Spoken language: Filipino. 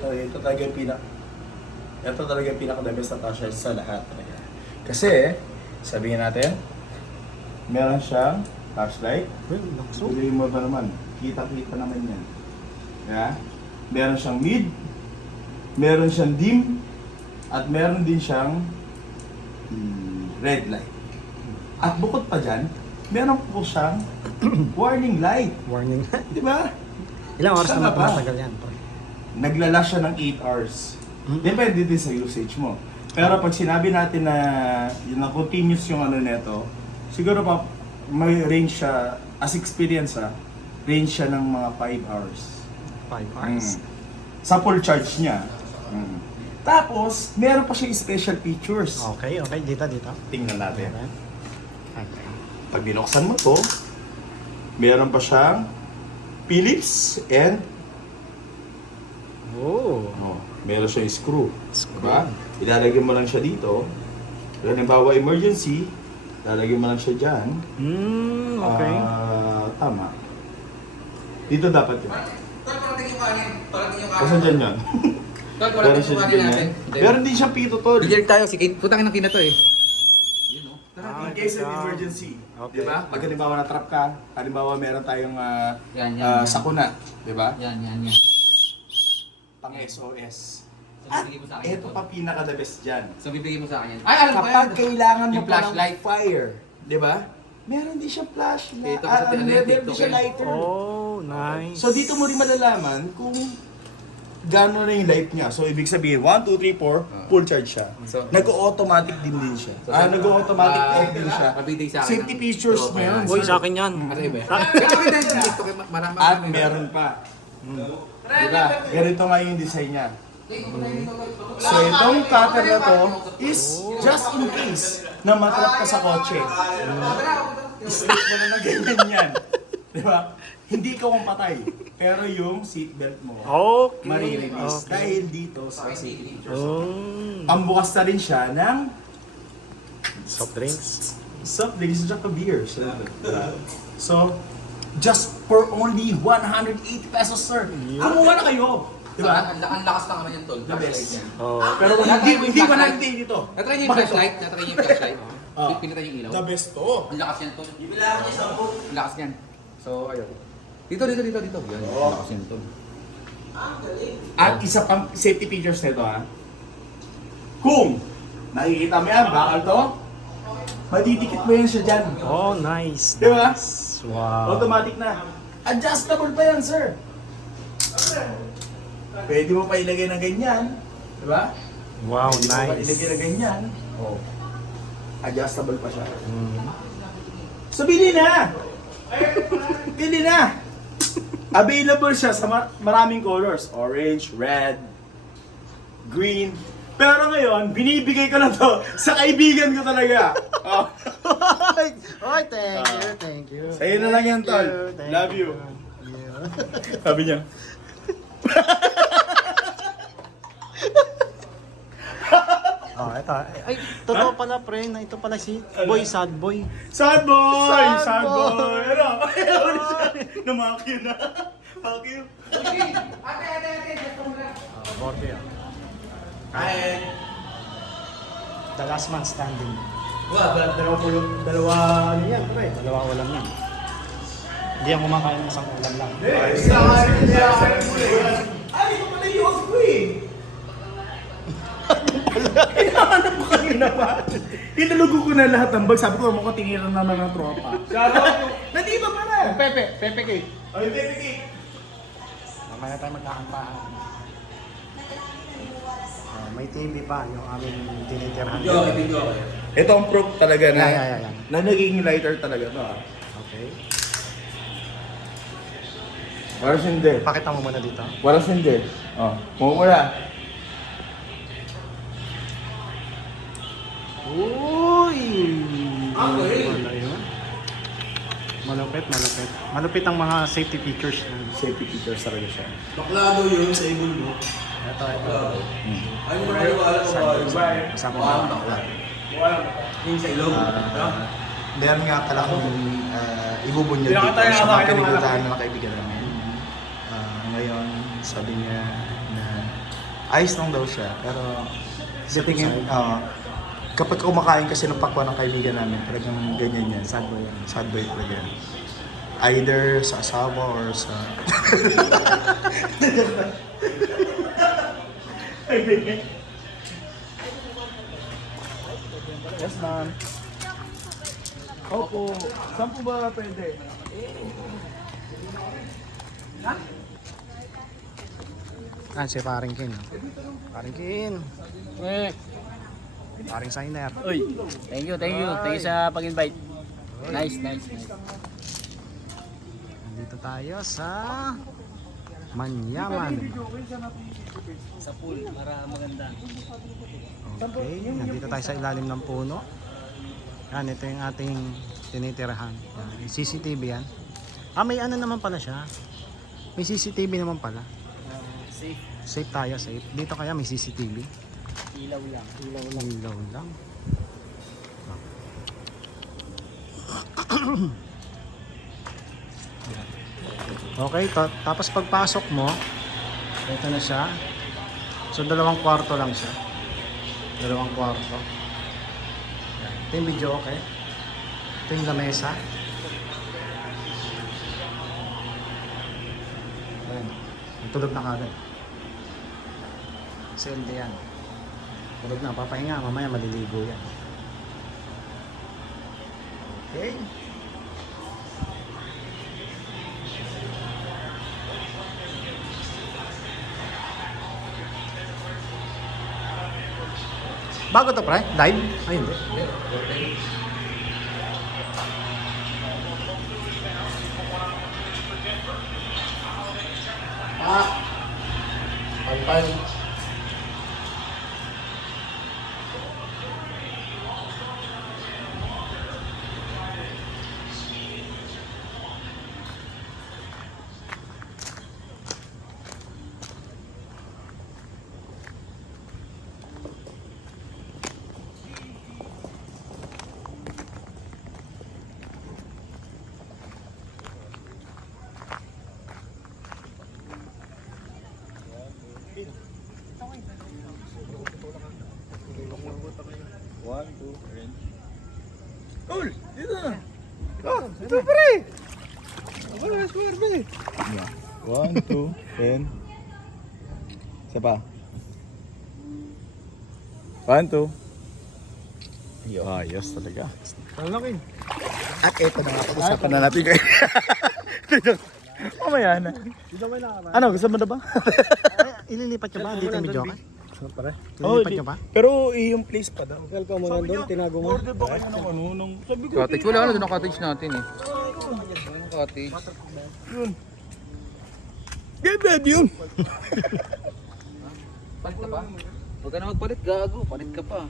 Ito talaga yung ito talaga yung pinaka-the best na touch sa lahat talaga. Kasi, sabihin natin, meron siyang flashlight. Tuloy mo ba naman? Kita-kita naman yan. Yeah? Meron siyang mid, meron siyang dim, at meron din siyang red light. At bukod pa dyan, meron po siyang warning light. Warning. Di ba? Ilang oras Saan naman ka ba? tumatagal yan? Naglala siya ng 8 hours. Depende din sa usage mo. Pero pag sinabi natin na yun na continuous yung ano neto, siguro pa may range siya, as experience range siya ng mga 5 hours. 5 hours. Sa full charge niya. Tapos, meron pa siya special features. Okay. Dito. Tingnan natin. Okay. Pag binuksan mo to, meron pa siyang Phillips and meron siya yung screw. Diba? Ilalagay mo lang siya dito. Halimbawa emergency, ilalagay mo lang siya dyan. Okay. Tama. Dito dapat yun. Parating yung kanin. Kasi dyan yan. Meron siya dyan yan. Meron din siya pito tol. Direct tayo. Putangin ng kina to eh. Yun o. In case of emergency. Okay. Diba? Pag halimbawa na-trap ka, halimbawa meron tayong Yan. sakuna. Diba? Yan. Pang SOS. So, At bibigay mo sa akin ito ito. pa pinaka-the best dyan. So, bibigay mo sa akin yan. Ay, alam ko yan. Kapag kailangan mo Yung pa ng flashlight. fire, di ba? Meron din siyang flashlight. Ito kasi Meron din TikTok siya eh. lighter. Oh, nice. So dito mo rin malalaman kung gano'n na yung light niya. So ibig sabihin, 1, 2, 3, 4, full charge siya. So, Nag-automatic din siya. So, Nag-automatic air din siya. Mabibigay sa akin. Safety features Tropa meron. yan. Boy, sa akin yan. Ano iba? Pero okay tayo sa TikTok. Marami. At meron pa. Diba? Ganito nga yung design niya. So itong cutter na to is just in case na matrap ka sa kotse. Slip mo na ganyan yan. Diba? Hindi ka kung patay. Pero yung seatbelt mo, Okay. marirelease. Dahil dito sa safety features. Oh. Pambukas na rin siya ng Soft drinks. soft drinks at beer. So, just for only 180 pesos, sir. Kumuha na kayo. Diba? Ang lakas lang naman yan, tol. The best. Oh. Pero hindi 180 dito. Natry niyo yung flashlight? Natry niyo yung flashlight? Pinatay yung ilaw? The best to. Ang lakas yan, tol. Ang lakas yan. So, ayun. Dito. Yan, ang lakas yan, tol. At isa pang safety features nito kung nakikita mo yan, bakal to, madidikit mo yan siya dyan. Oh, nice. Di ba? Nice. Wow. Automatic na. Adjustable pa yan, sir. Pwede mo pa ilagay na ganyan. Di ba? Wow, Pwede mo pa ilagay na nice. ganyan. Adjustable pa siya. Mm. So, bili na! Bili na! Available siya sa maraming colors. Orange, red, green. Pero ngayon, binibigay ko na to sa kaibigan ko talaga. Oh. Oy, thank you. Sa'yo na lang yan, tol. Thank Love you. Yeah. Sabi niya. Oh, ito. Ay, totoo pala, pre, na ito pala si Boy, sad boy. Sad boy! Sad Sad boy! boy! Ano? Ano siya? Namakyo na. Makyo. Borte yan. Kain. The last man standing. Dalawa ano yan, pre? Dalawa ulam yan. Hindi ang kumakain ng isang ulam lang. Hindi ko pala yung off ko eh. Hinahanap ko kanina pa. Hinulugo ko na lahat ng bag. Sabi ko, mukhang tingiran naman ng tropa. Nandi ba pala? Pepe cake. Ay, Pepe cake. Mamaya tayo magkakampahan. May TV pa, yung aming tinitirhan. Ito ang proof talaga na, Yan. na naging lighter talaga to Okay. Waras hindi. Pakita mo muna dito. Waras hindi. Oh, mumula. Uy! Okay. Wala yun. Malupit. Malupit ang mga safety features. Safety features talaga siya. Baklado yun sa ibon mo. Ito. Ay, mo naniwala ko ba? Kasama Wow, mo. bakla. Yung sa ilong. Meron nga pala kung ibubunyag dito sa mga pinagdadaan ng mga kaibigan namin. Ngayon, sabi niya na Ayos lang daw siya, pero tingin, kapag kumakain kasi ng pakwan ng kaibigan namin, talagang ganyan yan. Sad boy yan. Sad boy talaga yan. Either sa asawa or sa... Yes, ma'am. Opo. Saan po ba pwede? Ah, si Paring Kin. Paring Kin. Paring Signer. Uy, thank you. Thank you sa pag-invite. Nice. Nandito tayo sa Manyaman. Sa pool, para maganda. Okay, nandito tayo sa ilalim ng puno. Yan, ito yung ating tinitirahan. Yan, yung CCTV yan. Ah, may ano naman pala siya. May CCTV naman pala. Safe. Safe tayo, safe. Dito kaya may CCTV. Ilaw lang. Ilaw lang. Okay, tapos pagpasok mo, ito na siya. So, 2 kwarto lang siya. 2 kwarto. Yan. Ito yung video, okay? Ito yung lamesa. Ayan. Tulog na kagad. Selde yan. Tulog na, papahinga. Mamaya maliligo yan. Okay. Bago to, pre? Live? Ay, hindi. One, two, three. Ul! Dito na! Oh! Dito pa rin! Wala, swerte! One, two, ten. Isa pa. One, two. Ayos talaga. Talakin. At ito na nga, pag-usapan na natin kayo. Mamaya na. Ano, gusto mo na ba? Ililipat nyo ba? Dito yung video ka? Pare? Ililipat nyo ba? Pero yung place pa daw. Welcome mo nandun, tinago mo. Order ba kayo ng ano? Nung, sabi ko, Cottage. Wala na doon ang cottage natin eh. Anong cottage? yun. Dead yun. Palit ka pa? Huwag ka na magpalit, gago. Palit ka pa.